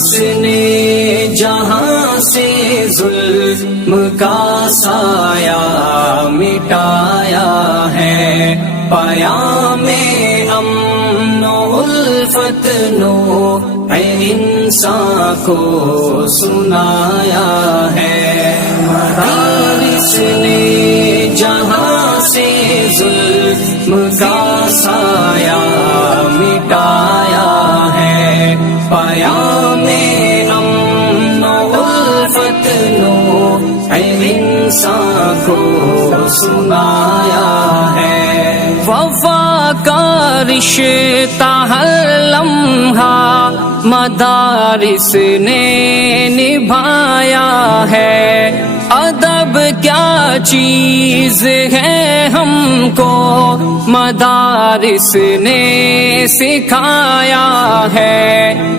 मदारिस ने जहां से जुल्म का साया मिटाया है, पयामे अमनो उल्फत नो इंसान को सुनाया है। मदारिस ने जहां से जुल्म का साया मिटाया है, पयामे अमनो उल्फत नो इंसान को सुनाया है। वफा का रिश्ता हर लम्हा मदारिस ने निभाया है, अदब क्या चीज है हमको मदारिस ने सिखाया है।